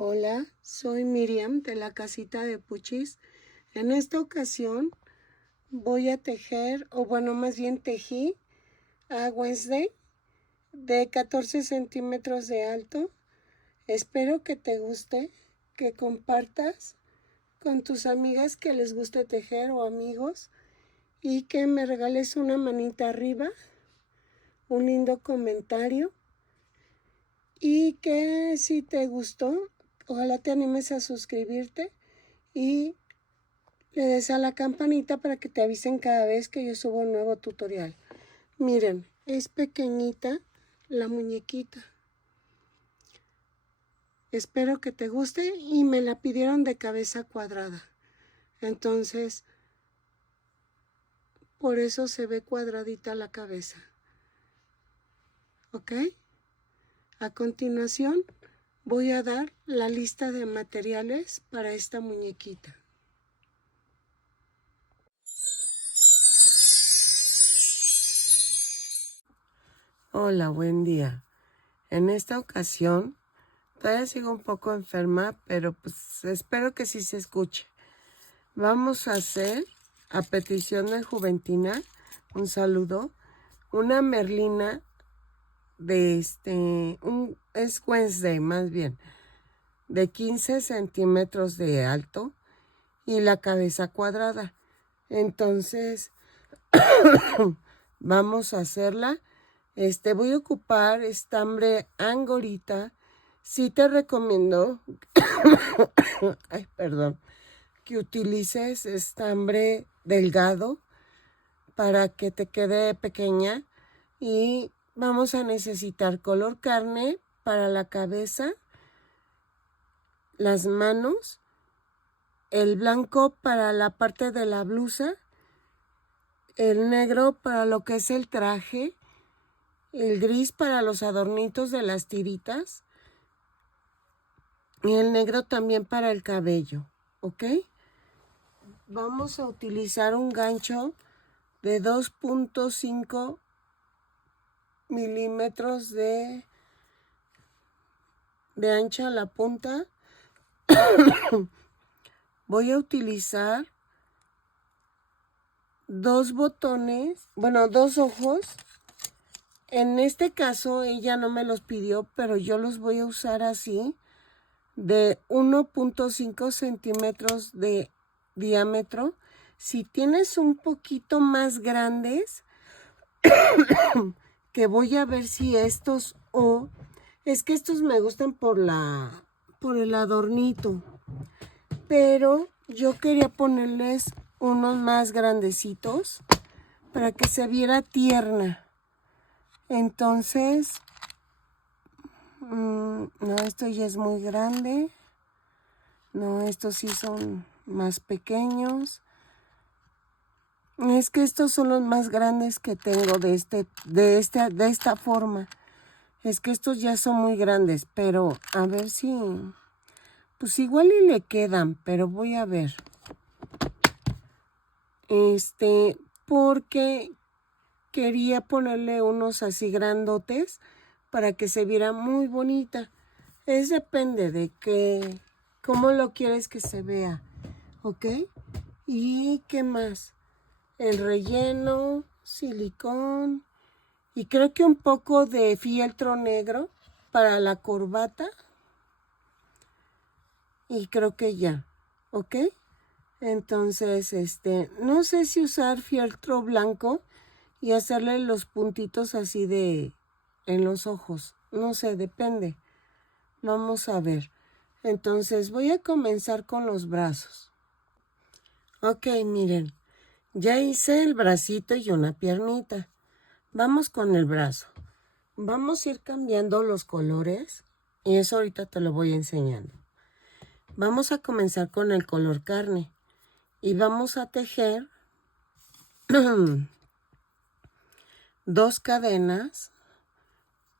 Hola, soy Miriam de la casita de Puchis. En esta ocasión voy a tejer, o bueno, más bien tejí a Wednesday de 14 centímetros de alto. Espero que te guste, que compartas con tus amigas que les guste tejer o amigos y que me regales una manita arriba, un lindo comentario y que si te gustó, ojalá te animes a suscribirte y le des a la campanita para que te avisen cada vez que yo subo un nuevo tutorial. Miren, es pequeñita la muñequita. Espero que te guste y me la pidieron de cabeza cuadrada. Entonces, por eso se ve cuadradita la cabeza. ¿Ok? A continuación, voy a dar la lista de materiales para esta muñequita. Hola, buen día. En esta ocasión, todavía sigo un poco enferma, pero pues espero que sí se escuche. Vamos a hacer, a petición de Juventina, un saludo, una merlina de es Wednesday más bien, de 15 centímetros de alto y la cabeza cuadrada. Entonces, vamos a hacerla. Voy a ocupar estambre angorita. Sí te recomiendo, ay, perdón, que utilices estambre delgado para que te quede pequeña. Y vamos a necesitar color carne para la cabeza, las manos, el blanco para la parte de la blusa, el negro para lo que es el traje, el gris para los adornitos de las tiritas y el negro también para el cabello, ¿ok? Vamos a utilizar un gancho de 2.5 milímetros de ancha la punta. Voy a utilizar dos botones, bueno, dos ojos. En este caso ella no me los pidió, pero yo los voy a usar así, de 1.5 centímetros de diámetro. Si tienes un poquito más grandes, que voy a ver si estos es que estos me gustan por el adornito, pero yo quería ponerles unos más grandecitos para que se viera tierna. Entonces, no, esto ya es muy grande. No, estos sí son más pequeños. Es que estos son los más grandes que tengo de esta forma. Es que estos ya son muy grandes, pero a ver si, pues igual y le quedan, pero voy a ver. Porque quería ponerle unos así grandotes para que se viera muy bonita. Depende de cómo lo quieres que se vea, ¿ok? ¿Y qué más? El relleno, silicón y creo que un poco de fieltro negro para la corbata. Y creo que ya, ¿ok? Entonces, no sé si usar fieltro blanco y hacerle los puntitos así en los ojos. No sé, depende. Vamos a ver. Entonces, voy a comenzar con los brazos. Ok, miren. Ya hice el bracito y una piernita. Vamos con el brazo. Vamos a ir cambiando los colores y eso ahorita te lo voy enseñando. Vamos a comenzar con el color carne y vamos a tejer 2 cadenas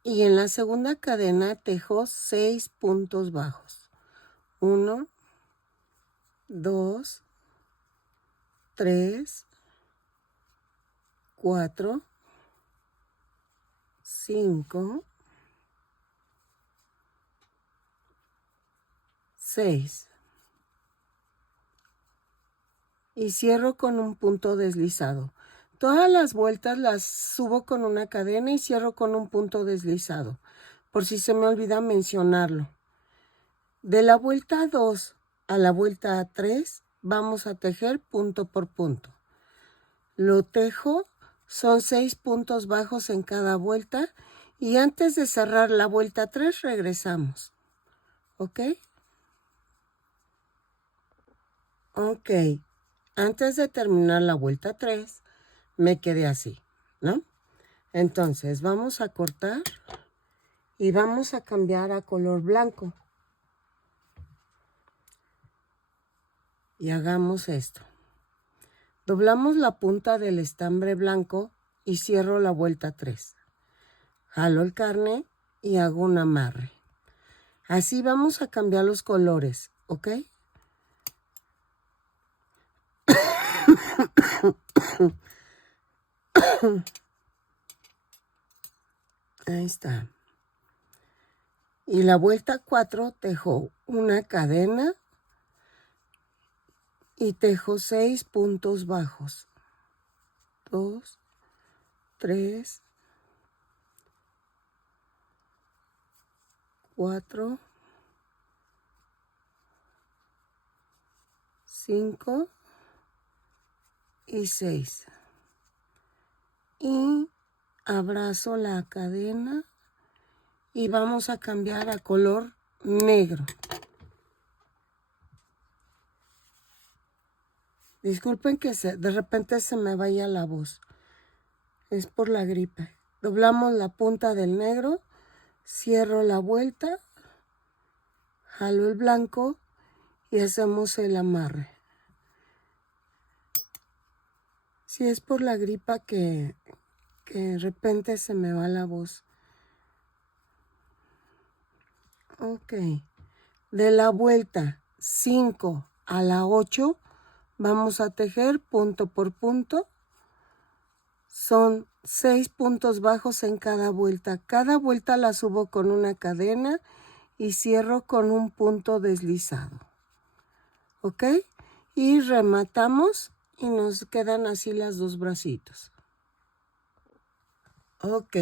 y en la segunda cadena tejo 6 puntos bajos. 1, 2, 3, 4, 5, 6 y cierro con un punto deslizado. Todas las vueltas las subo con una cadena y cierro con un punto deslizado, por si se me olvida mencionarlo. De la vuelta 2 a la vuelta 3 vamos a tejer punto por punto. Lo tejo, son 6 puntos bajos en cada vuelta y antes de cerrar la vuelta 3 regresamos. ¿Ok? Ok. Antes de terminar la vuelta 3 me quedé así, ¿no? Entonces vamos a cortar y vamos a cambiar a color blanco. Y hagamos esto. Doblamos la punta del estambre blanco y cierro la vuelta 3. Jalo el carne y hago un amarre. Así vamos a cambiar los colores, ¿ok? Ahí está. Y la vuelta 4 tejo una cadena y tejo 6 puntos bajos. 2, 3, 4, 5 y 6. Y abrazo la cadena y vamos a cambiar a color negro. Disculpen que de repente se me vaya la voz. Es por la gripe. Doblamos la punta del negro, cierro la vuelta, jalo el blanco y hacemos el amarre. Si es por la gripa que de repente se me va la voz. Ok. De la vuelta 5 a la 8 vamos a tejer punto por punto. Son 6 puntos bajos en cada vuelta. Cada vuelta la subo con una cadena y cierro con un punto deslizado. ¿Ok? Y rematamos y nos quedan así las dos bracitos. Ok.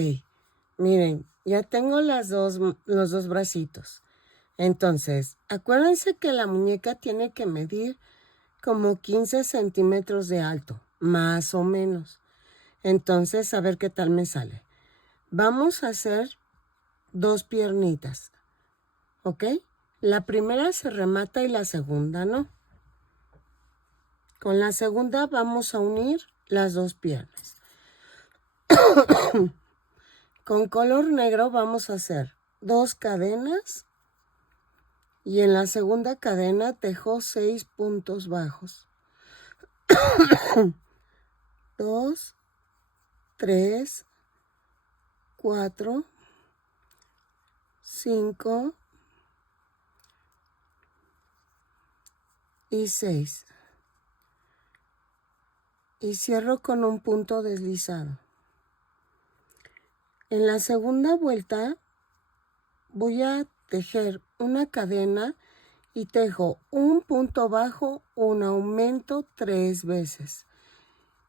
Miren, ya tengo los dos bracitos. Entonces, acuérdense que la muñeca tiene que medir como 15 centímetros de alto, más o menos. Entonces, a ver qué tal me sale. Vamos a hacer 2 piernitas, ¿ok? La primera se remata y la segunda no. Con la segunda vamos a unir las 2 piernas. Con color negro vamos a hacer 2 cadenas y en la segunda cadena tejo 6 puntos bajos. 2, 3, 4, 5 y 6. Y cierro con un punto deslizado. En la segunda vuelta voy a tejer una cadena y tejo un punto bajo, un aumento 3 veces.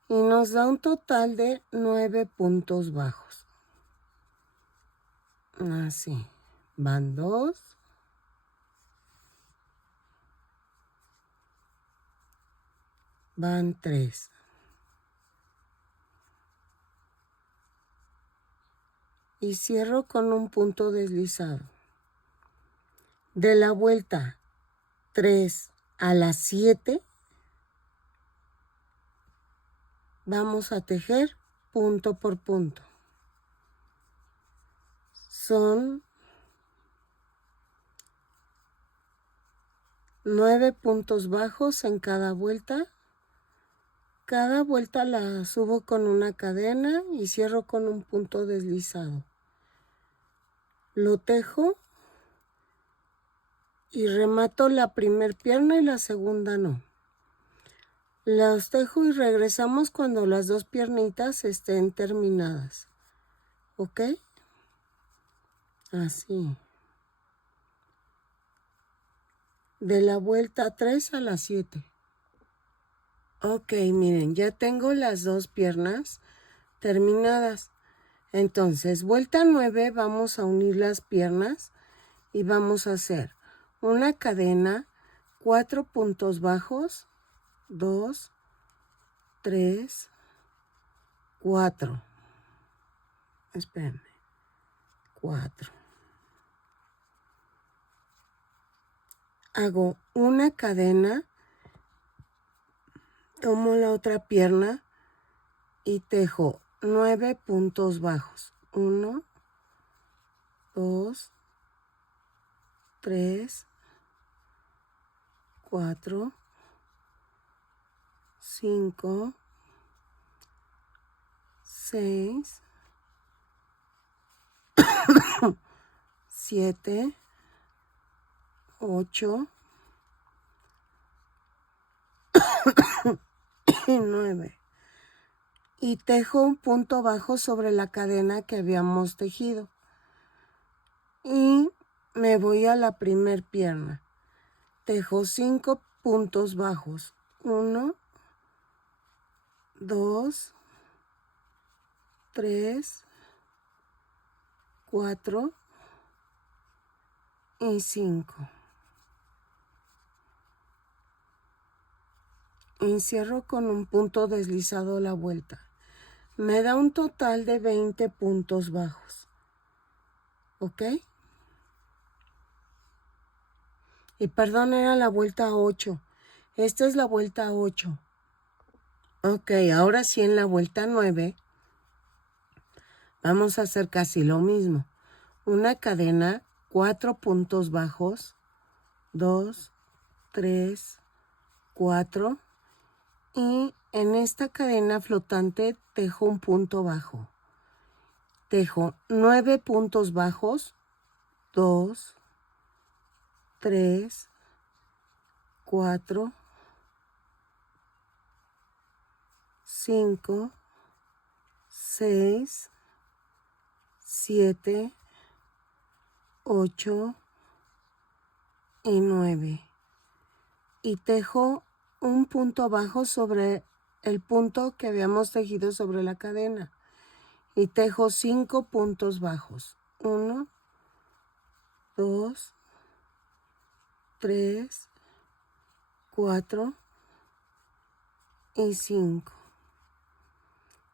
Y nos da un total de 9 puntos bajos. Así. Van 2. Van 3. Y cierro con un punto deslizado. De la vuelta 3 a la 7 vamos a tejer punto por punto. Son 9 puntos bajos en cada vuelta. Cada vuelta la subo con una cadena y cierro con un punto deslizado. Lo tejo y remato la primera pierna y la segunda no. Las tejo y regresamos cuando las 2 piernitas estén terminadas. ¿Ok? Así. de la vuelta 3 a la 7. Ok, miren, ya tengo las dos piernas terminadas. Entonces, vuelta 9, vamos a unir las piernas y vamos a hacer una cadena, 4 puntos bajos, 2, 3, 4. Espérenme, 4. Hago una cadena, tomo la otra pierna y tejo 9 puntos bajos. 1, 2, 3, 4, 5, 6, 7, 8 y 9. Y tejo un punto bajo sobre la cadena que habíamos tejido. Y me voy a la primer pierna. Tejo 5 puntos bajos. 1, 2, 3, 4 y 5. Y cierro con un punto deslizado la vuelta. Me da un total de 20 puntos bajos. ¿Ok? Y perdón, era la vuelta 8. Esta es la vuelta 8. Ok, ahora sí en la vuelta 9 vamos a hacer casi lo mismo. Una cadena, 4 puntos bajos, 2, 3, 4. Y en esta cadena flotante tejo un punto bajo. Tejo 9 puntos bajos, 2, 3, 4, 5, 6, 7, 8 y 9. Y tejo un punto bajo sobre el punto que habíamos tejido sobre la cadena. Y tejo 5 puntos bajos. 1, 2, 3, 4 y 5.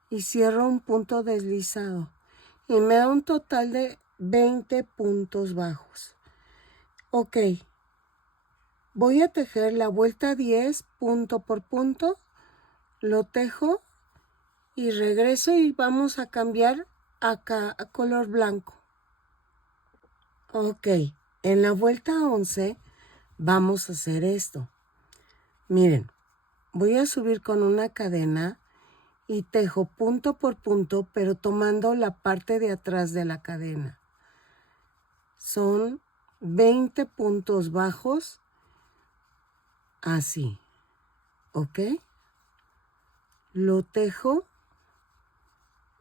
Y cierro un punto deslizado. Y me da un total de 20 puntos bajos. Ok. Voy a tejer la vuelta 10 punto por punto. Lo tejo y regreso y vamos a cambiar acá a color blanco. Ok. En la vuelta 11 vamos a hacer esto. Miren, voy a subir con una cadena y tejo punto por punto, pero tomando la parte de atrás de la cadena. Son 20 puntos bajos, así, ¿ok? Lo tejo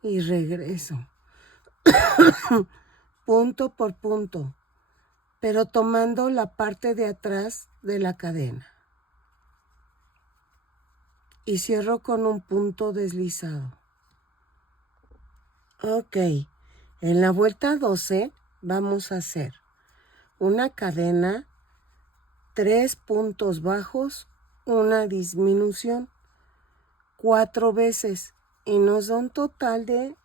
y regreso, punto por punto, pero tomando la parte de atrás de la cadena. Y cierro con un punto deslizado. Ok, en la vuelta 12 vamos a hacer una cadena, 3 puntos bajos, una disminución, 4 veces y nos da un total de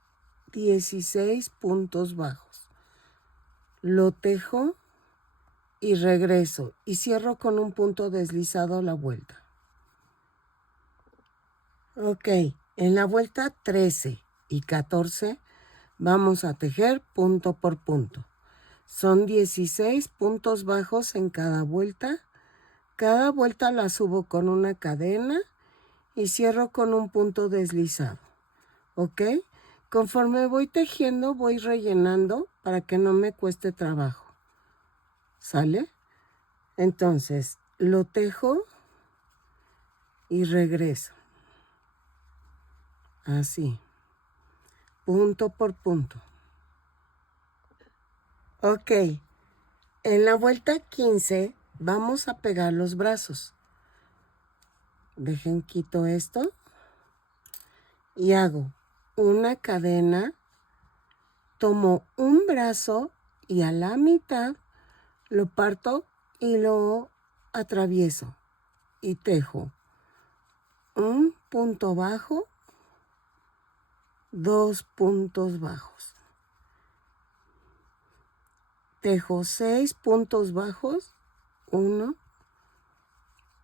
16 puntos bajos. Lo tejo y regreso y cierro con un punto deslizado la vuelta. Ok, en la vuelta 13 y 14 vamos a tejer punto por punto. Son 16 puntos bajos en cada vuelta. Cada vuelta la subo con una cadena y cierro con un punto deslizado. ¿Ok? Conforme voy tejiendo, voy rellenando para que no me cueste trabajo. ¿Sale? Entonces, lo tejo y regreso. Así. Punto por punto. Ok. En la vuelta 15 Vamos a pegar los brazos. Dejen quito esto y hago una cadena, tomo un brazo y a la mitad lo parto y lo atravieso y tejo un punto bajo, 2 puntos bajos, tejo 6 puntos bajos, 1,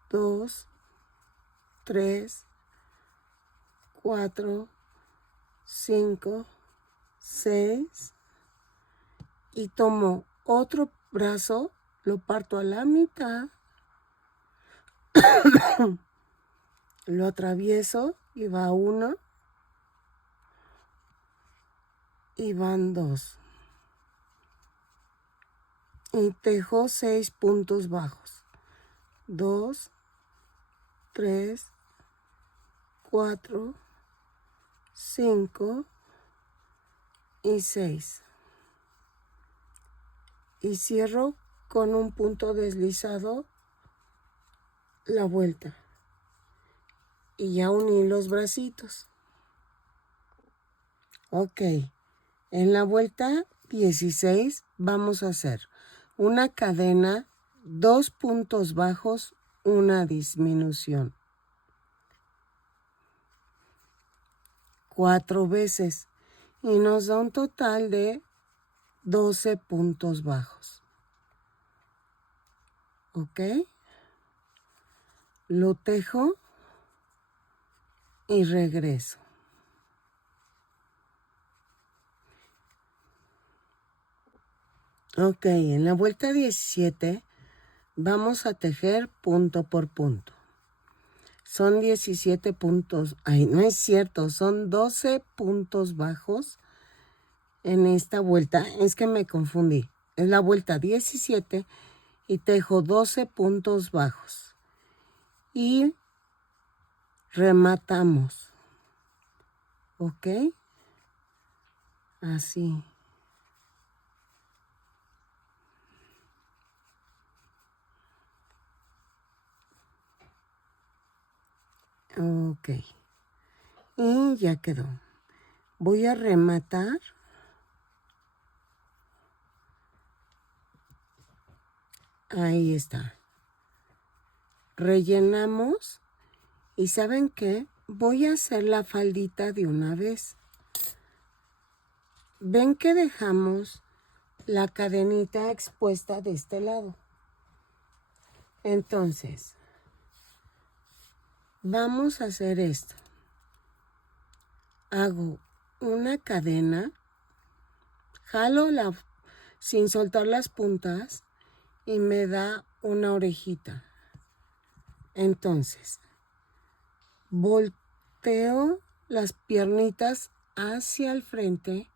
2, 3, 4, 5, 6 y tomo otro brazo, lo parto a la mitad, lo atravieso y va 1 y van 2 y tejo 6 puntos bajos, 2, 3, 4, 5 y 6 y cierro con un punto deslizado la vuelta y ya uní los bracitos. Ok, en la vuelta 16 vamos a hacer una cadena, 2 puntos bajos, una disminución, 4 veces y nos da un total de 12 puntos bajos. Ok, lo tejo y regreso. Ok, en la vuelta 17 vamos a tejer punto por punto. Son 17 puntos, ay, no es cierto, son 12 puntos bajos en esta vuelta. Es que me confundí. Es la vuelta 17 y tejo 12 puntos bajos. Y rematamos. ¿Ok? Así. Ok. Y ya quedó. Voy a rematar. Ahí está. Rellenamos. Y ¿saben qué? Voy a hacer la faldita de una vez. Ven que dejamos la cadenita expuesta de este lado. Entonces, vamos a hacer esto. Hago una cadena, jalo sin soltar las puntas y me da una orejita. Entonces, volteo las piernitas hacia el frente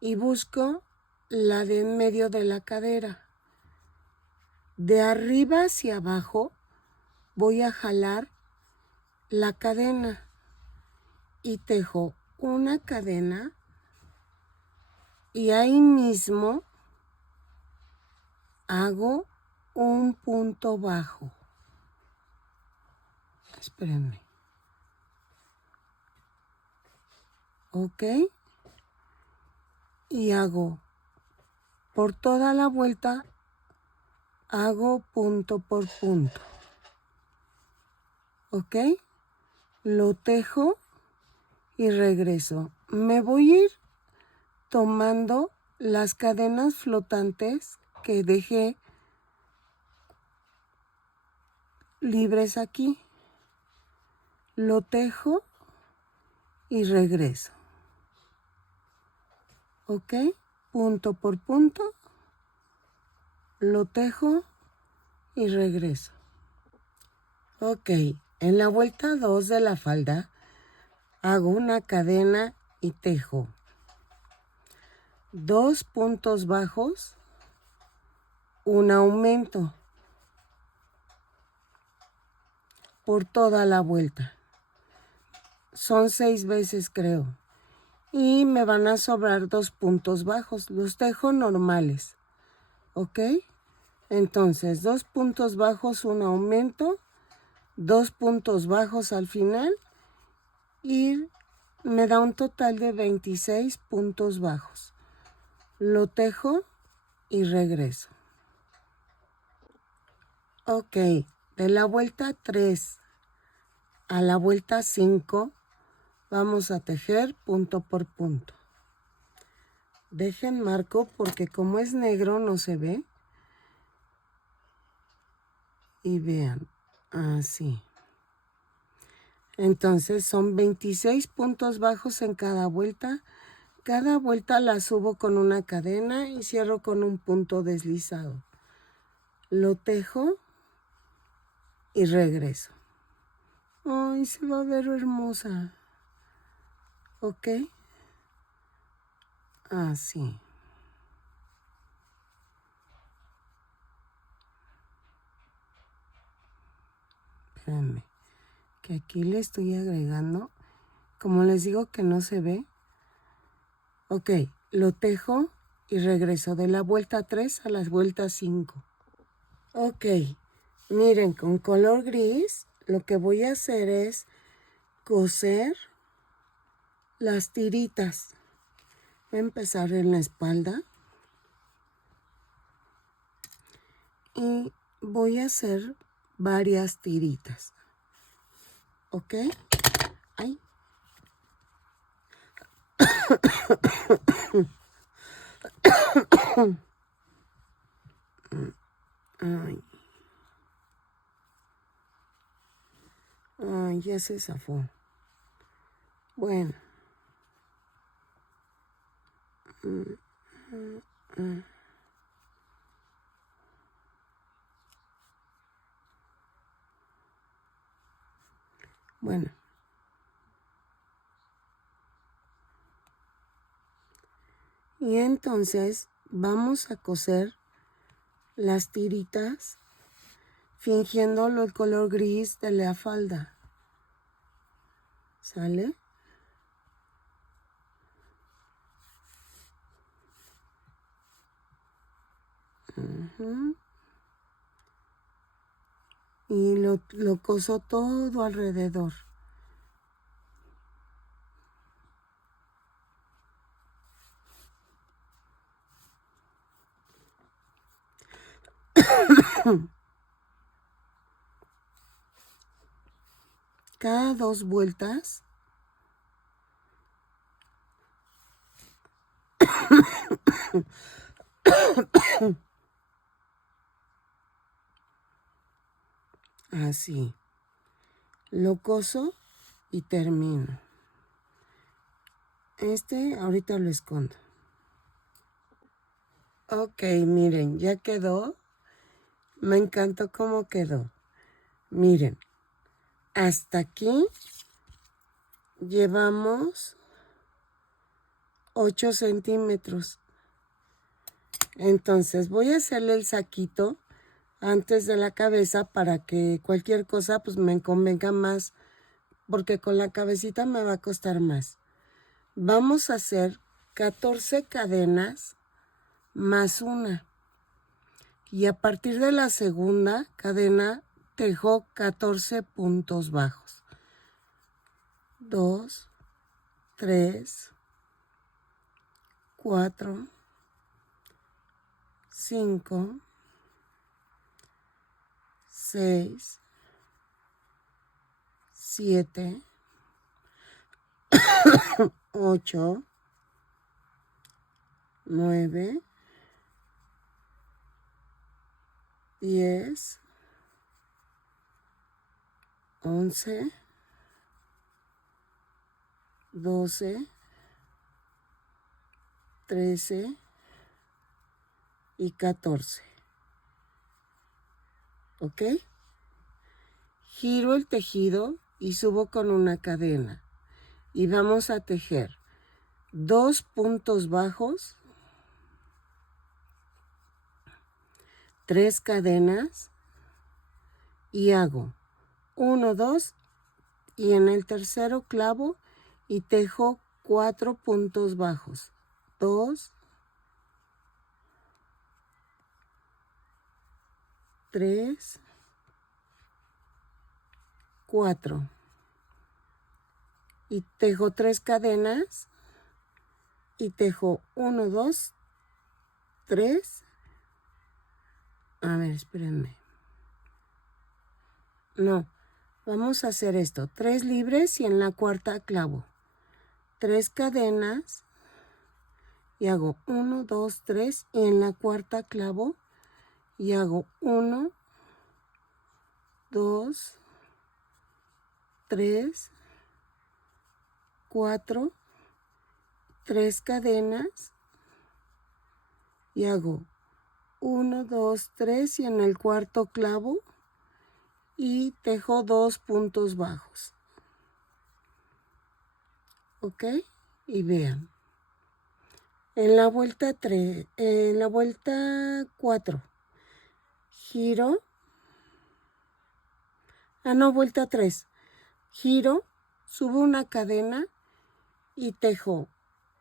y busco la de en medio de la cadera. De arriba hacia abajo voy a jalar la cadena y tejo una cadena y ahí mismo hago un punto bajo. Espérenme. Ok. Y hago por toda la vuelta, hago punto por punto. Ok. Lo tejo y regreso. Me voy a ir tomando las cadenas flotantes que dejé libres aquí. Lo tejo y regreso. Ok, punto por punto, lo tejo y regreso. Ok, en la vuelta 2 de la falda hago una cadena y tejo 2 puntos bajos, un aumento por toda la vuelta. Son 6 veces creo. Y me van a sobrar 2 puntos bajos. Los tejo normales. ¿Ok? Entonces 2 puntos bajos, un aumento, 2 puntos bajos al final y me da un total de 26 puntos bajos. Lo tejo y regreso. Ok, de la vuelta 3 a la vuelta 5 vamos a tejer punto por punto. Dejen marco porque como es negro no se ve. Y vean, así. Entonces son 26 puntos bajos en cada vuelta. Cada vuelta la subo con una cadena y cierro con un punto deslizado. Lo tejo y regreso. Ay, se va a ver hermosa. ¿Ok? Así. Espérenme, que aquí le estoy agregando. Como les digo que no se ve. Ok, lo tejo y regreso de la vuelta 3 a la vuelta 5. Ok, miren, con color gris lo que voy a hacer es coser las tiritas. Voy a empezar en la espalda y voy a hacer varias tiritas. ¿Ok? Ay. Ay. Ay, ya se zafó. Bueno. Bueno. Y entonces vamos a coser las tiritas fingiéndolo el color gris de la falda. ¿Sale? Y lo coso todo alrededor. Cada 2 vueltas así. Lo coso y termino. Ahorita lo escondo. Ok, miren, ya quedó. Me encantó cómo quedó. Miren, hasta aquí llevamos 8 centímetros. Entonces voy a hacerle el saquito antes de la cabeza para que cualquier cosa pues me convenga más, porque con la cabecita me va a costar más. Vamos a hacer 14 cadenas más una. Y a partir de la segunda cadena tejo 14 puntos bajos. 2, 3, 4, 5, 6, 7, 8, 9, 10, 11, 12, 13 y 14. ¿Ok? Giro el tejido y subo con una cadena. Y vamos a tejer 2 puntos bajos, 3 cadenas y hago 1, 2 y en el tercero clavo y tejo 4 puntos bajos. 2, 3, 4 y tejo 3 cadenas y tejo 1, 2, 3. A ver, espérenme. No, vamos a hacer esto. 3 libres y en la cuarta clavo 3 cadenas y hago 1, 2, 3 y en la cuarta clavo y hago 1, 2, 3, 4, 3 cadenas y hago 1, 2, 3 y en el cuarto clavo y tejo 2 puntos bajos. ¿Ok? Y vean. En la vuelta 3, en la vuelta 4, giro. No, vuelta 3. Giro, subo una cadena y tejo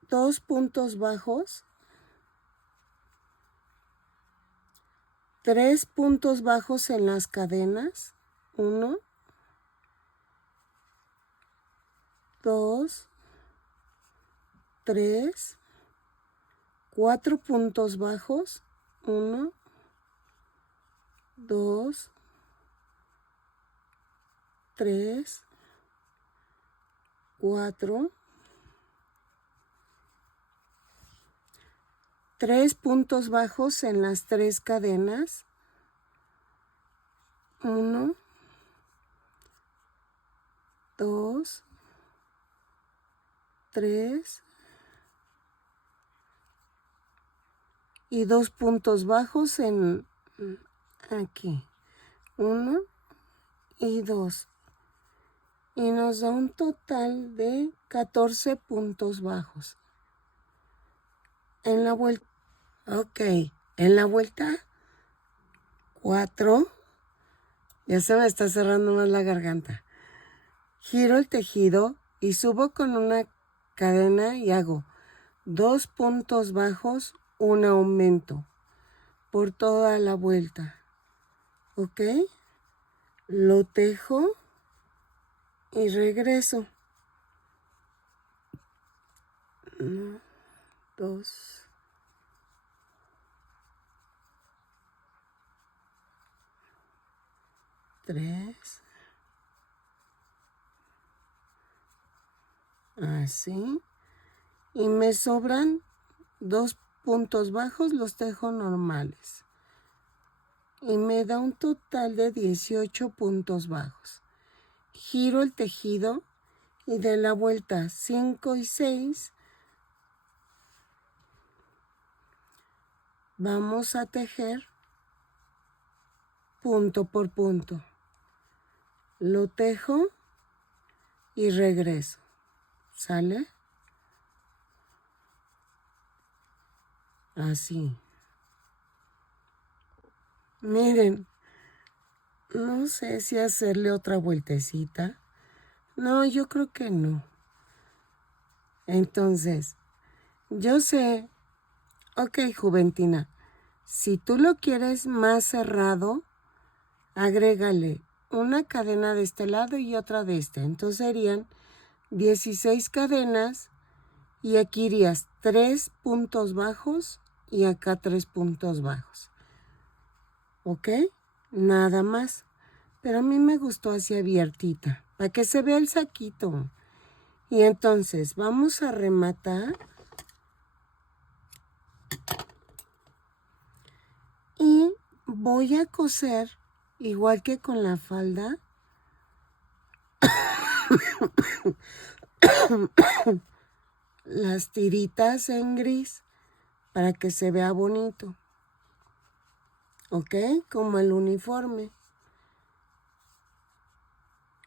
2 puntos bajos, 3 puntos bajos en las cadenas, 1, 2, 3, 4 puntos bajos, 1, 2, 3, 4, 3 puntos bajos en las 3 cadenas, 1, 2, 3 y 2 puntos bajos en aquí, 1 y 2 y nos da un total de 14 puntos bajos. En la vuelta, ok, en la vuelta 4, ya se me está cerrando más la garganta. Giro el tejido y subo con una cadena y hago 2 puntos bajos, un aumento por toda la vuelta. ¿Ok? Lo tejo y regreso. 1, 2, 3. Así. Y me sobran 2 puntos bajos, los tejo normales. Y me da un total de 18 puntos bajos. Giro el tejido y de la vuelta 5 y 6 vamos a tejer punto por punto. Lo tejo y regreso. ¿Sale? Así. Miren, no sé si hacerle otra vueltecita. No, yo creo que no. Entonces, yo sé, ok, Juventina, si tú lo quieres más cerrado, agrégale una cadena de este lado y otra de este. Entonces serían 16 cadenas y aquí irías 3 puntos bajos y acá 3 puntos bajos. ¿Ok? Nada más. Pero a mí me gustó así abiertita, para que se vea el saquito. Y entonces vamos a rematar. Y voy a coser, igual que con la falda, las tiritas en gris para que se vea bonito. ¿Ok? Como el uniforme.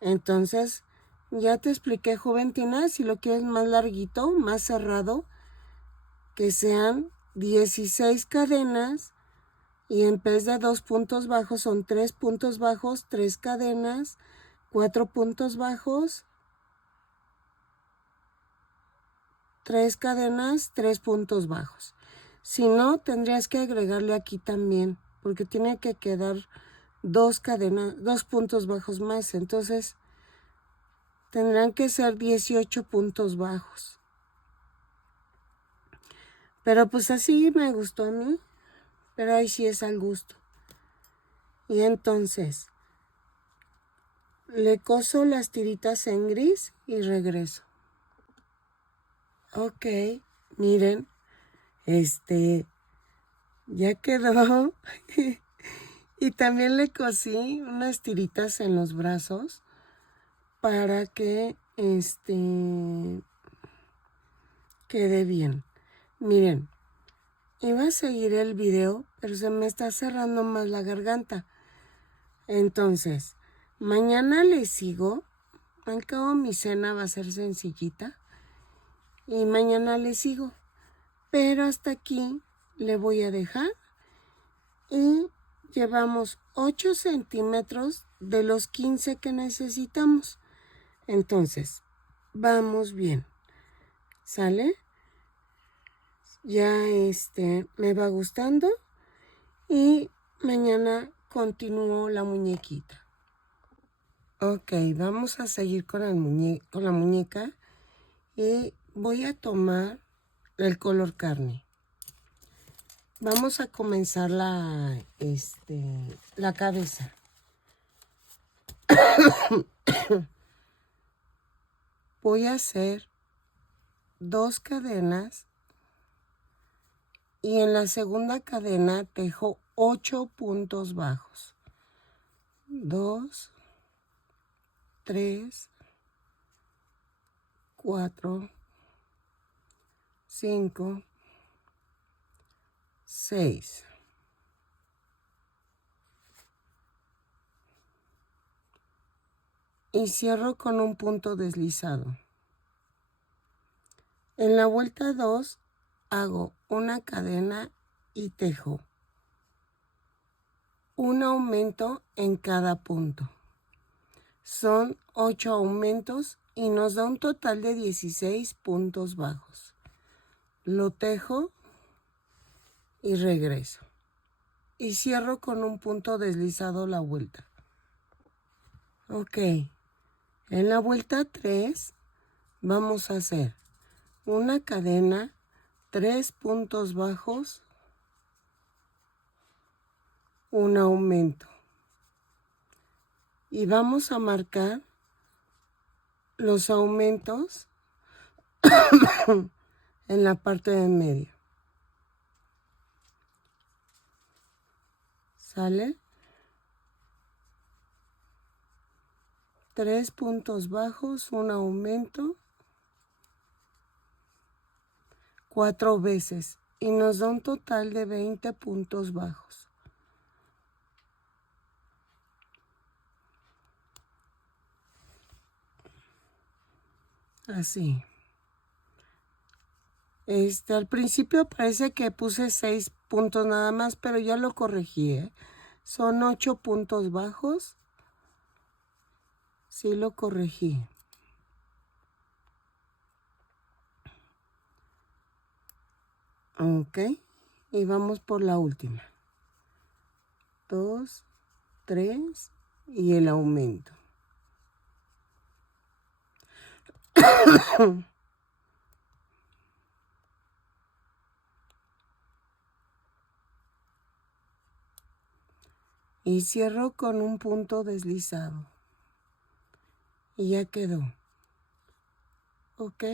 Entonces, ya te expliqué, Juventina, si lo quieres más larguito, más cerrado, que sean 16 cadenas y en vez de 2 puntos bajos son 3 puntos bajos, 3 cadenas, 4 puntos bajos, 3 cadenas, 3 puntos bajos. Si no, tendrías que agregarle aquí también, porque tiene que quedar 2 puntos bajos más. Entonces tendrán que ser 18 puntos bajos. Pero pues así me gustó a mí. Pero ahí sí es al gusto. Y entonces le coso las tiritas en gris y regreso. Ok, miren, ya quedó. Y también le cosí unas tiritas en los brazos para que quede bien. Miren, iba a seguir el video, pero se me está cerrando más la garganta. Entonces, mañana le sigo. Al cabo mi cena va a ser sencillita. Y mañana le sigo. Pero hasta aquí le voy a dejar. Y llevamos 8 centímetros de los 15 que necesitamos. Entonces, vamos bien. ¿Sale? Ya me va gustando. Y mañana continúo la muñequita. Ok, vamos a seguir con la muñeca. Y voy a tomar el color carne. Vamos a comenzar la cabeza. Voy a hacer 2 cadenas y en la segunda cadena tejo 8 puntos bajos. 2, 3, 4, 5, 6. Y cierro con un punto deslizado. En la vuelta 2 hago una cadena y tejo un aumento en cada punto. Son 8 aumentos y nos da un total de 16 puntos bajos. Lo tejo y regreso. Y cierro con un punto deslizado la vuelta. Ok. En la vuelta 3 vamos a hacer una cadena, 3 puntos bajos, un aumento. Y vamos a marcar los aumentos en la parte de en medio. ¿Sale? 3 puntos bajos, un aumento, 4 veces. Y nos da un total de 20 puntos bajos. Así. Al principio parece que puse 6 puntos nada más, pero ya lo corregí, ¿eh? Son 8 puntos bajos. Sí lo corregí. Ok. Y vamos por la última. 2, 3 y el aumento. Y cierro con un punto deslizado. Y ya quedó. ¿Ok?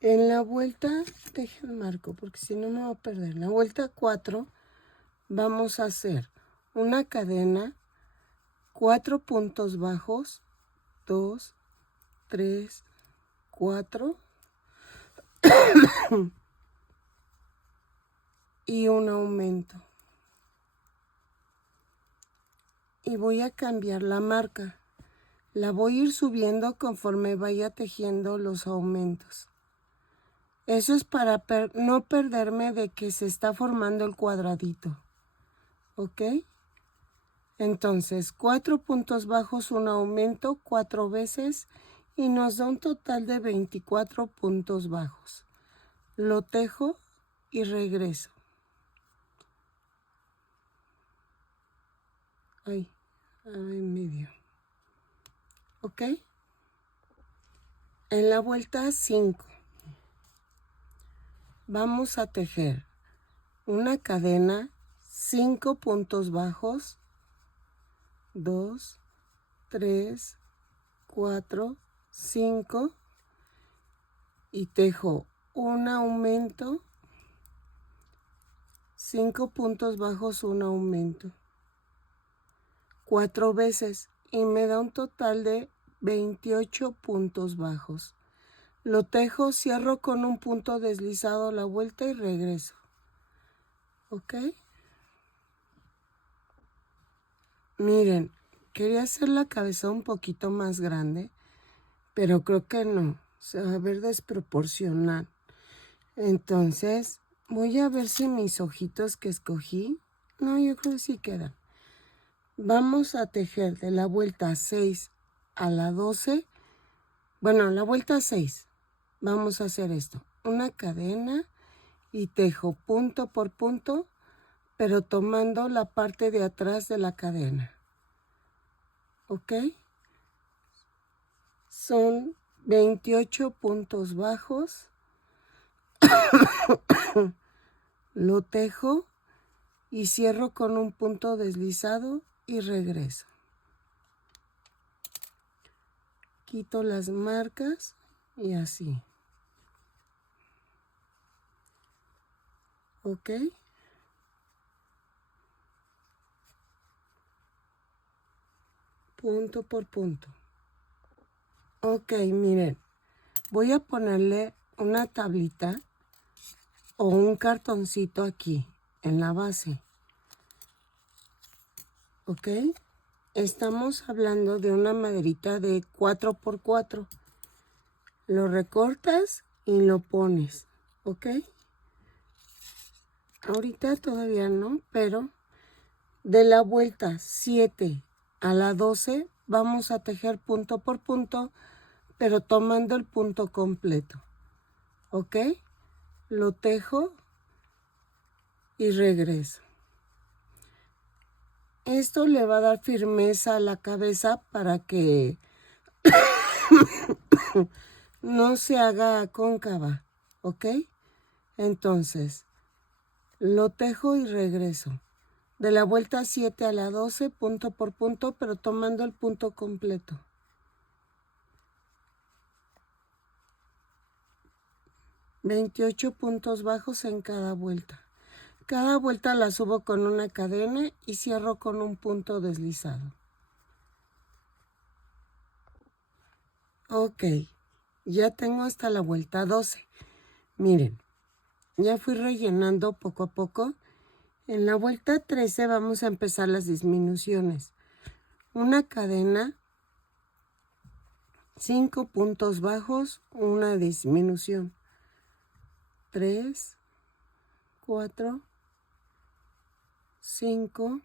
En la vuelta, dejen marco porque si no me voy a perder. En la vuelta 4 vamos a hacer una cadena, 4 puntos bajos, 2, 3, 4 y un aumento. Y voy a cambiar la marca. La voy a ir subiendo conforme vaya tejiendo los aumentos. Eso es para no perderme de que se está formando el cuadradito. ¿Ok? Entonces, 4 puntos bajos, un aumento 4 veces y nos da un total de 24 puntos bajos. Lo tejo y regreso. Ay, en medio. ¿Ok? En la vuelta 5 vamos a tejer una cadena, 5 puntos bajos, 2, 3, 4, 5 y tejo un aumento, 5 puntos bajos, un aumento, 4 veces y me da un total de 28 puntos bajos. Lo tejo, cierro con un punto deslizado la vuelta y regreso. ¿Ok? Miren, quería hacer la cabeza un poquito más grande, pero creo que no, se va a ver desproporcional. Entonces, voy a ver si mis ojitos que escogí, no, yo creo que sí quedan. Vamos a tejer de la vuelta 6 a la 12, bueno, la vuelta 6, vamos a hacer esto, una cadena y tejo punto por punto, pero tomando la parte de atrás de la cadena. ¿Ok? Son 28 puntos bajos. Lo tejo y cierro con un punto deslizado y regreso. Quito las marcas y así. ¿Ok? Punto por punto. Ok, miren. Voy a ponerle una tablita o un cartoncito aquí en la base. ¿Ok? Estamos hablando de una maderita de 4x4. Lo recortas y lo pones. ¿Ok? Ahorita todavía no, pero de la vuelta 7 a la 12 vamos a tejer punto por punto, pero tomando el punto completo. ¿Ok? Lo tejo y regreso. Esto le va a dar firmeza a la cabeza para que no se haga cóncava. ¿Ok? Entonces, lo tejo y regreso. De la vuelta 7 a la 12, punto por punto, pero tomando el punto completo. $28 puntos bajos en cada vuelta. Cada vuelta la subo con una cadena y cierro con un punto deslizado. Ok, ya tengo hasta la vuelta 12. Miren, ya fui rellenando poco a poco. En la vuelta 13 vamos a empezar las disminuciones. Una cadena, 5 puntos bajos, una disminución. 3, 4, 5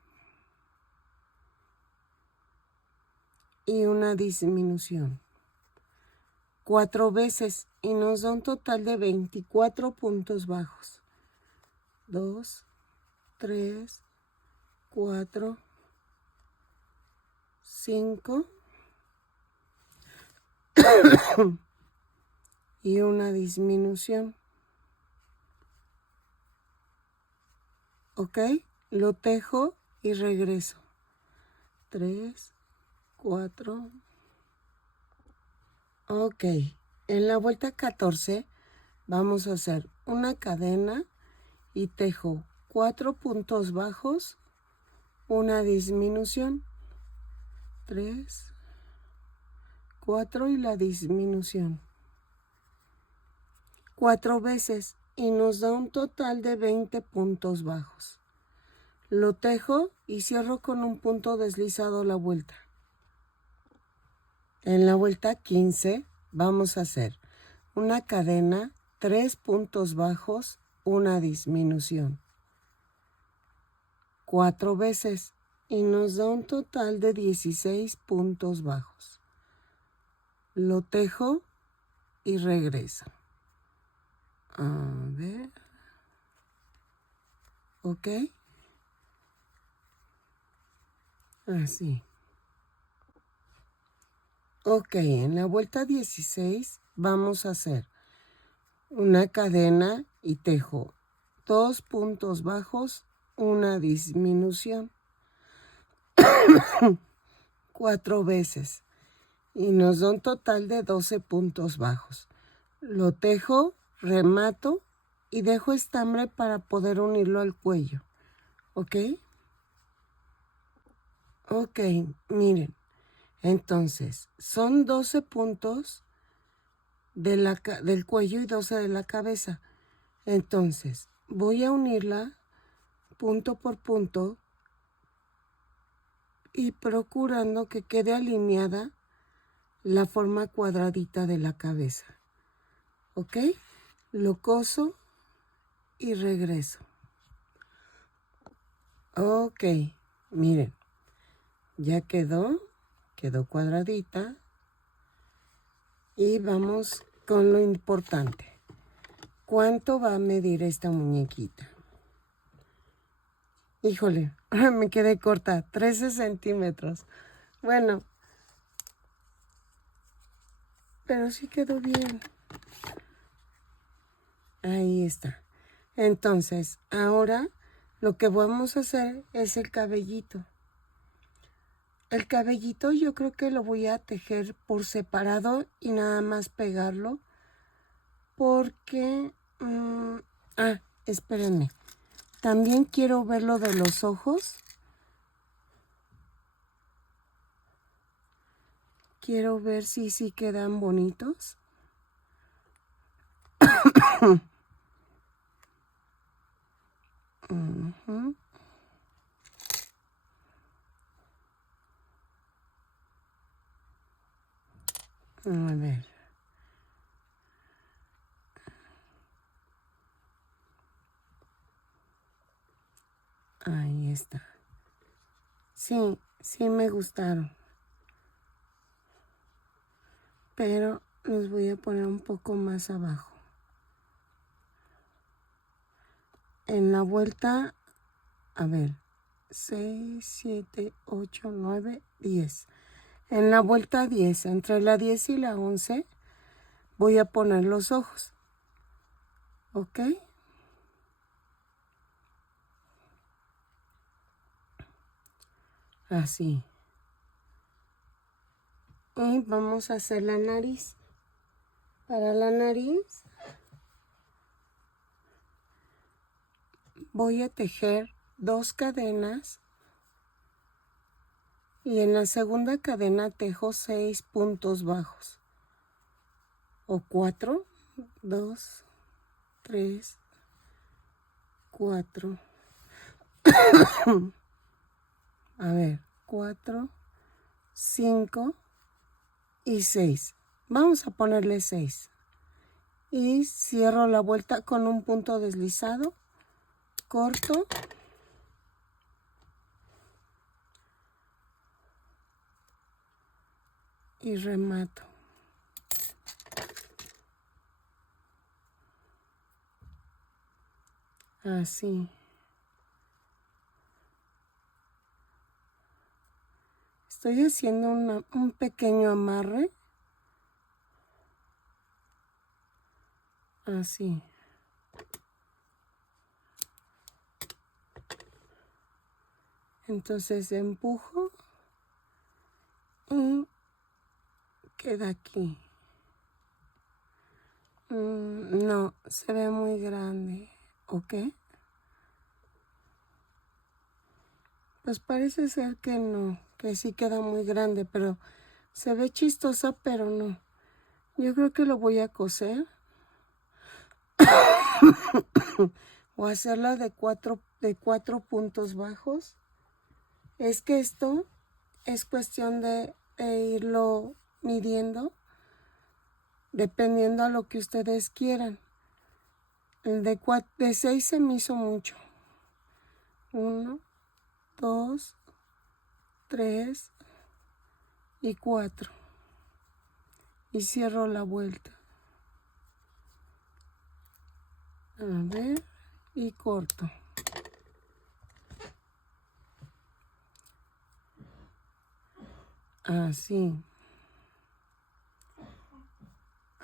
y una disminución. 4 veces y nos da un total de 24 puntos bajos. 2, 3, 4, 5 y una disminución. ¿Ok? Lo tejo y regreso. 3, 4. Ok. En la vuelta 14 vamos a hacer una cadena y tejo 4 puntos bajos, una disminución. 3, 4 y la disminución. 4 veces y nos da un total de 20 puntos bajos. Lo tejo y cierro con un punto deslizado la vuelta. En la vuelta 15 vamos a hacer una cadena, 3 puntos bajos, una disminución. 4 veces y nos da un total de 16 puntos bajos. Lo tejo y regreso. A ver. ¿Ok? Así. Ok, en la vuelta 16 vamos a hacer una cadena y tejo 2 puntos bajos, una disminución 4 veces y nos da un total de 12 puntos bajos. Lo tejo, remato y dejo estambre para poder unirlo al cuello. ¿Ok? Ok, miren. Entonces, son 12 puntos del cuello y 12 de la cabeza. Entonces, voy a unirla punto por punto y procurando que quede alineada la forma cuadradita de la cabeza. ¿Ok? Lo coso y regreso. Ok, miren, ya quedó cuadradita. Y vamos con lo importante. ¿Cuánto va a medir esta muñequita? Híjole, me quedé corta, 13 centímetros. Bueno, pero sí quedó bien. Ahí está. Entonces, ahora lo que vamos a hacer es el cabellito. El cabellito yo creo que lo voy a tejer por separado y nada más pegarlo. Porque... espérenme. También quiero ver lo de los ojos. Quiero ver si sí quedan bonitos. A ver. Ahí está. Sí, sí me gustaron. Pero los voy a poner un poco más abajo. En la vuelta, a ver, 6, 7, 8, 9, 10. En la vuelta 10, entre la 10 y la 11, voy a poner los ojos. ¿Ok? Así. Y vamos a hacer la nariz. Para la nariz voy a tejer 2 cadenas y en la segunda cadena tejo 6 puntos bajos o 4, 2, 3, 4. A ver, 4, 5 y 6. Vamos a ponerle 6 y cierro la vuelta con un punto deslizado, corto y remato. Así. Estoy haciendo un pequeño amarre. Así. Entonces empujo y queda aquí. No, se ve muy grande. ¿Ok? Pues parece ser que no, que sí queda muy grande, pero se ve chistosa, pero no. Yo creo que lo voy a coser o hacerla de cuatro puntos bajos. Es que esto es cuestión de irlo midiendo dependiendo a lo que ustedes quieran. El de 6 se me hizo mucho. 1, 2, 3 y 4. Y cierro la vuelta. A ver, y corto. Así.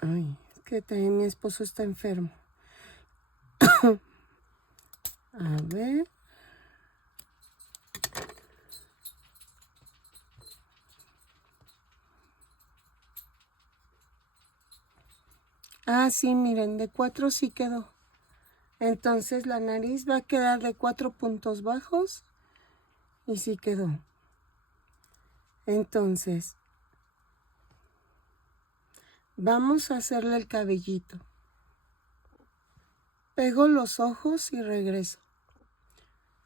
Ay, es que también mi esposo está enfermo. A ver. Ah, sí, miren, de 4 sí quedó. Entonces la nariz va a quedar de 4 puntos bajos y sí quedó. Entonces, vamos a hacerle el cabellito. Pego los ojos y regreso.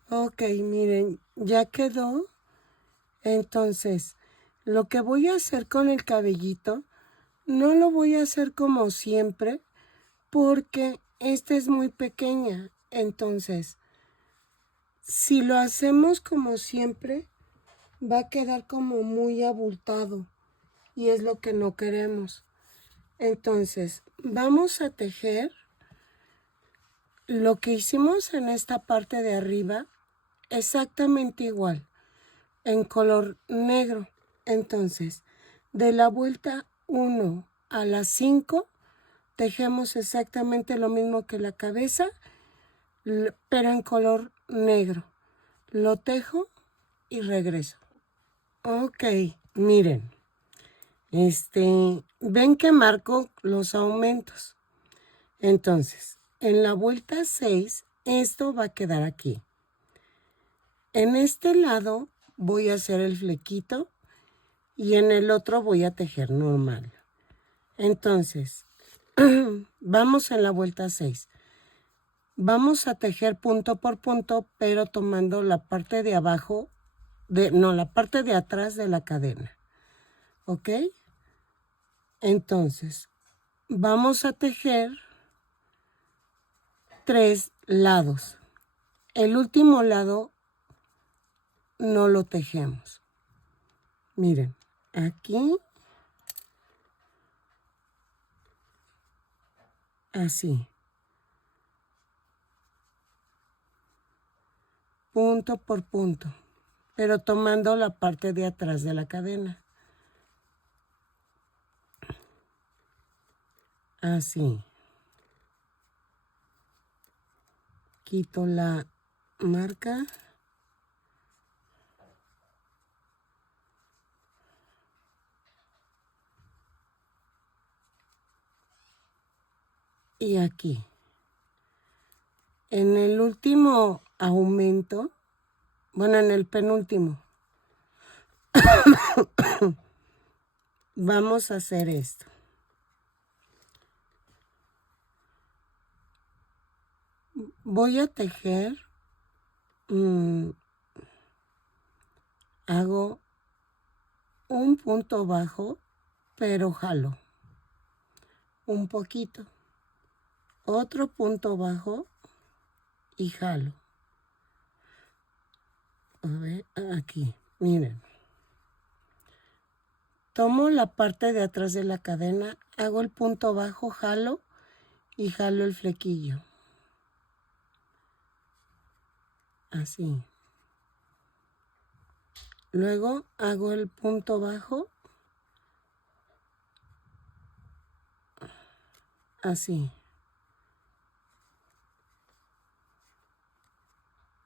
Ok, miren, ya quedó. Entonces, lo que voy a hacer con el cabellito, no lo voy a hacer como siempre, porque esta es muy pequeña. Entonces, si lo hacemos como siempre, va a quedar como muy abultado y es lo que no queremos. Entonces, vamos a tejer lo que hicimos en esta parte de arriba, exactamente igual, en color negro. Entonces, de la vuelta 1 a la 5, tejemos exactamente lo mismo que la cabeza, pero en color negro. Lo tejo y regreso. Ok, miren. Ven que marco los aumentos. Entonces, en la vuelta 6, esto va a quedar aquí. En este lado voy a hacer el flequito y en el otro voy a tejer normal. Entonces, vamos en la vuelta 6. Vamos a tejer punto por punto, pero tomando la parte de abajo, la parte de atrás de la cadena. ¿Ok? Entonces, vamos a tejer 3 lados. El último lado no lo tejemos. Miren, aquí, así. Punto por punto, pero tomando la parte de atrás de la cadena. Así. Quito la marca. Y aquí. En el último aumento, bueno, en el penúltimo, vamos a hacer esto. Voy a tejer, hago un punto bajo, pero jalo un poquito. Otro punto bajo y jalo. A ver, aquí, miren. Tomo la parte de atrás de la cadena, hago el punto bajo, jalo y jalo el flequillo. Así. Luego hago el punto bajo. Así.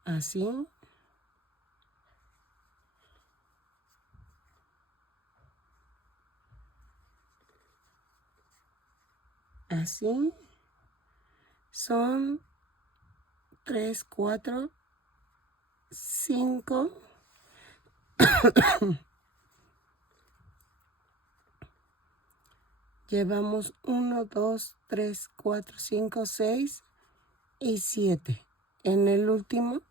Así. Así. Son 3, 4, 5. Llevamos 1, 2, 3, 4, 5, 6 y 7. En el último,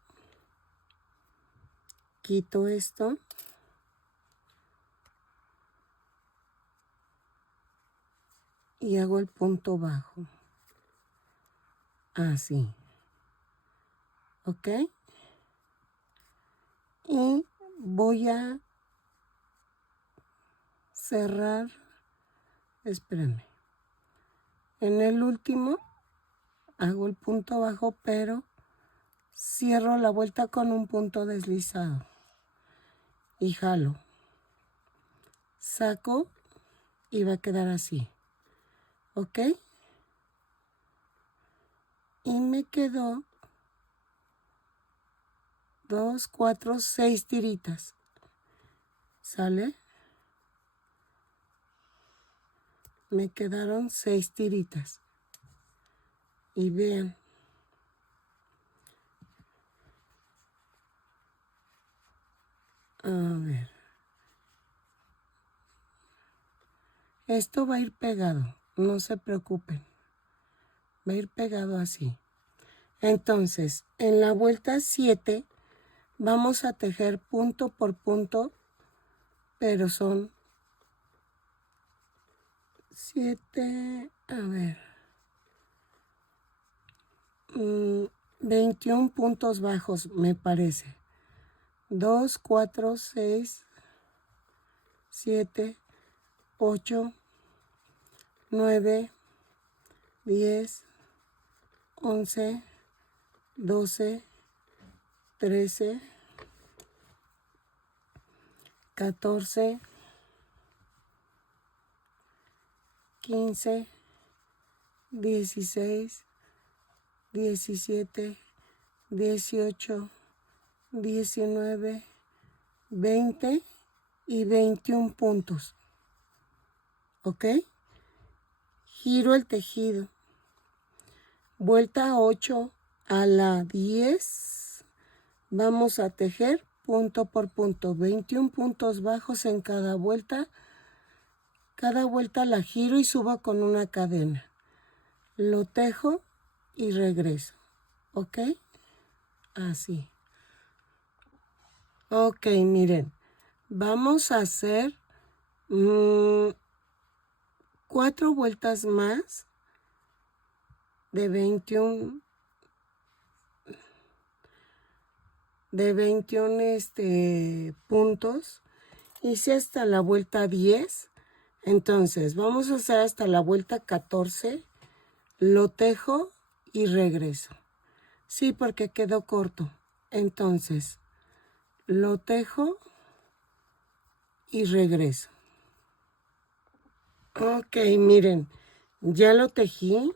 quito esto. Y hago el punto bajo. Así. ¿Ok? Y voy a cerrar. Espérenme. En el último hago el punto bajo, pero cierro la vuelta con un punto deslizado y jalo. saco y va a quedar así, ¿ok? Y me quedó 2, 4, 6 tiritas, ¿sale? Me quedaron 6 tiritas. Y vean. A ver. Esto va a ir pegado, no se preocupen. Va a ir pegado así. Entonces, en la vuelta 7 vamos a tejer punto por punto, pero son 7, a ver, 21 puntos bajos, me parece. 2, 4, 6, 7, 8, 9, 10, 11, 12, 13, 14, 15, 16, 17, 18, 19, 20 y 21 puntos. ¿Ok? Giro el tejido. Vuelta 8 a la 10. Vamos a tejer punto por punto. 21 puntos bajos en cada vuelta. Cada vuelta la giro y subo con una cadena. Lo tejo y regreso. ¿Ok? Así. Ok, miren. Vamos a hacer 4 vueltas más de 21 puntos. Hice hasta la vuelta 10. Entonces vamos a hacer hasta la vuelta 14. Lo tejo y regreso. Sí, porque quedó corto. Entonces lo tejo y regreso. Ok, miren, ya lo tejí,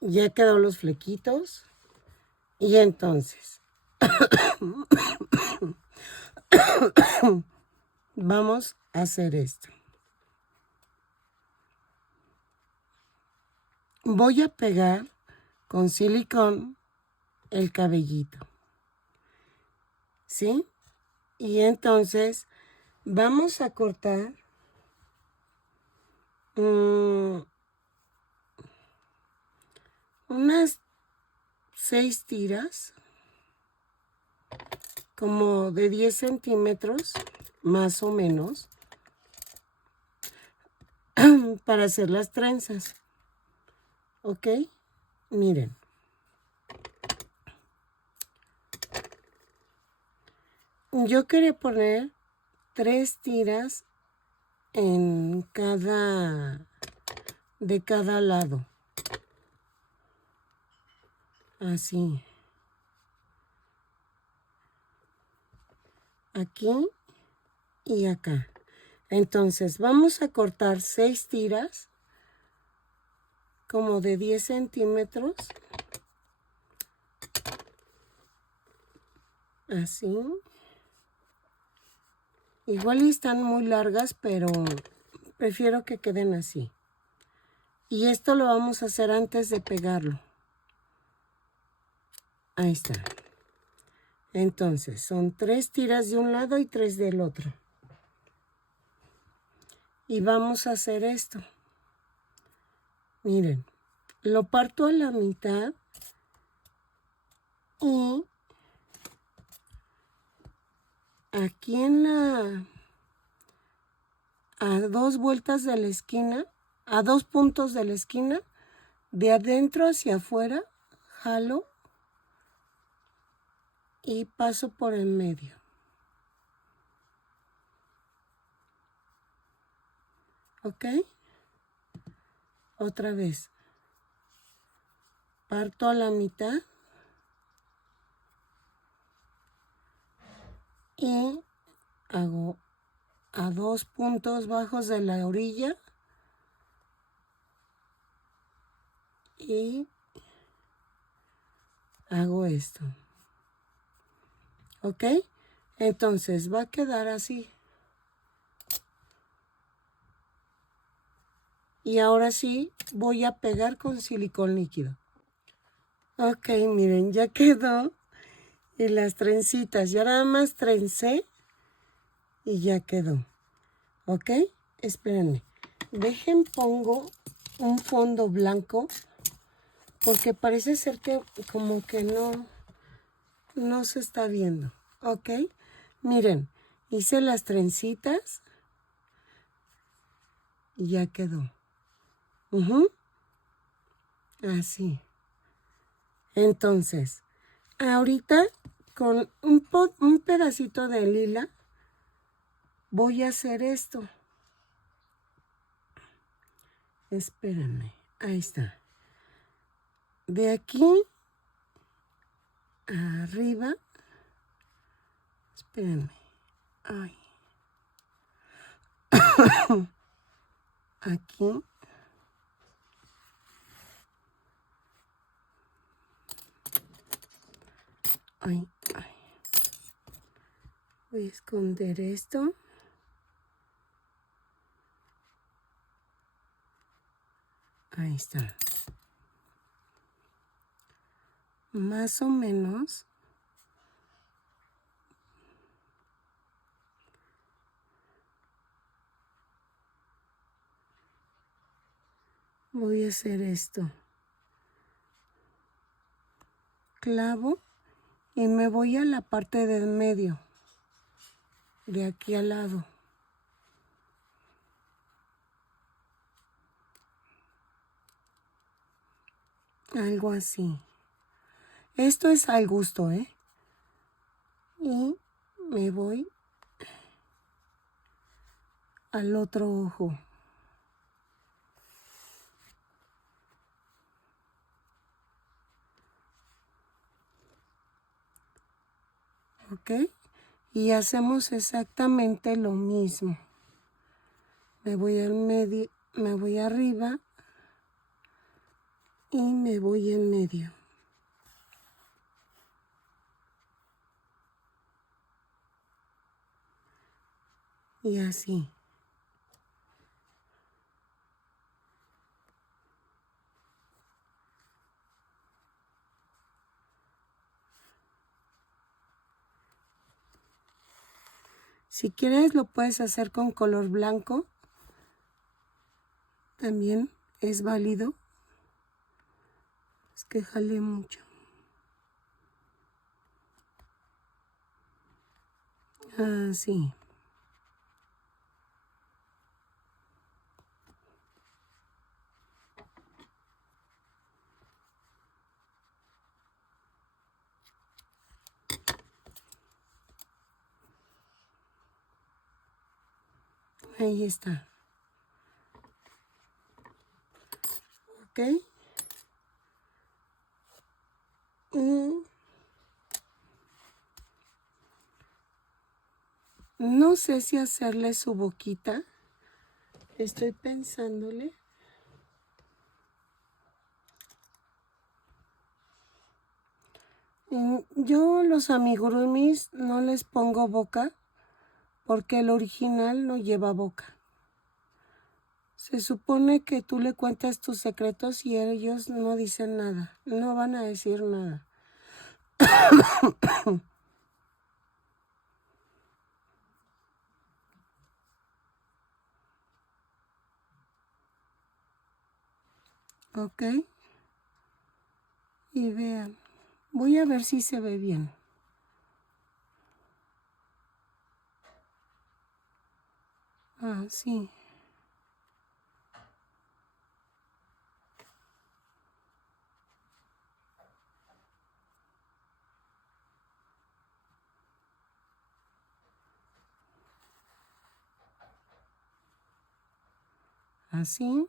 ya quedó los flequitos y entonces vamos a hacer esto. Voy a pegar con silicón el cabellito, ¿sí? Y entonces vamos a cortar unas 6 tiras, como de 10 centímetros, más o menos, para hacer las trenzas. ¿Ok? Miren. Yo quería poner 3 tiras en de cada lado. Así. Aquí y acá. Entonces vamos a cortar 6 tiras como de 10 centímetros. Así. Igual están muy largas, pero prefiero que queden así. Y esto lo vamos a hacer antes de pegarlo. Ahí está. Entonces, son 3 tiras de un lado y 3 del otro. Y vamos a hacer esto. Miren, lo parto a la mitad y aquí a 2 vueltas de la esquina, a 2 puntos de la esquina, de adentro hacia afuera, jalo y paso por el medio. ¿Ok? Otra vez. Parto a la mitad y hago a 2 puntos bajos de la orilla y hago esto. ¿Ok? Entonces va a quedar así. Y ahora sí voy a pegar con silicón líquido. Ok, miren, ya quedó. Y las trencitas, ya nada más trencé y ya quedó. ¿Ok? Espérenme. Dejen, pongo un fondo blanco porque parece ser que como que no se está viendo. ¿Ok? Miren, hice las trencitas y ya quedó. Así. Entonces, ahorita con un pedacito de lila voy a hacer esto. Espérenme, ahí está. De aquí arriba, espérenme. Ay. Aquí. Ay, ay. Voy a esconder esto. Ahí está. Más o menos. Voy a hacer esto. Clavo y me voy a la parte del medio. De aquí al lado. Algo así. Esto es al gusto, ¿eh? Y me voy al otro ojo. ¿Ok? Y hacemos exactamente lo mismo. Me voy al medio, me voy arriba y me voy en medio. Y así. Si quieres lo puedes hacer con color blanco. También es válido. Es que jalé mucho. Así. Ahí está. ¿Ok? Y no sé si hacerle su boquita. Estoy pensándole. Yo los amigurumis no les pongo boca porque el original no lleva boca. Se supone que tú le cuentas tus secretos y ellos no dicen nada, no van a decir nada. ¿Ok? Y vean, voy a ver si se ve bien. Sí. Así.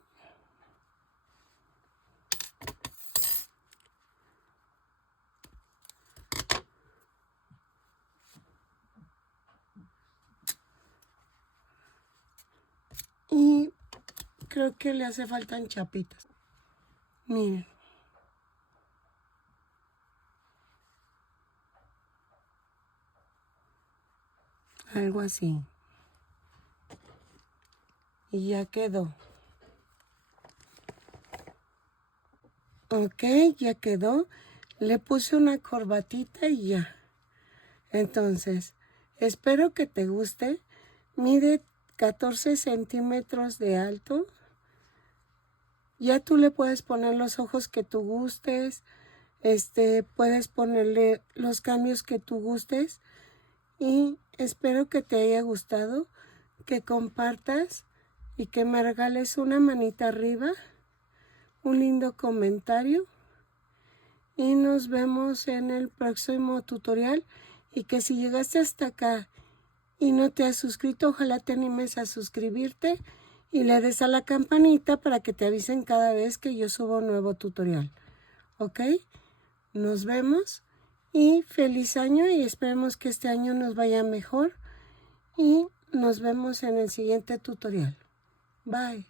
creo que le hace falta chapitas. Miren. Algo así. Y ya quedó. Ok, ya quedó. Le puse una corbatita y ya. Entonces, espero que te guste. Mide 14 centímetros de alto. Ya tú le puedes poner los ojos que tú gustes. Puedes ponerle los cambios que tú gustes. Y espero que te haya gustado, que compartas y que me regales una manita arriba, un lindo comentario. Y nos vemos en el próximo tutorial. Y que si llegaste hasta acá y no te has suscrito, ojalá te animes a suscribirte y le des a la campanita para que te avisen cada vez que yo subo un nuevo tutorial. ¿Ok? Nos vemos y feliz año y esperemos que este año nos vaya mejor y nos vemos en el siguiente tutorial. Bye.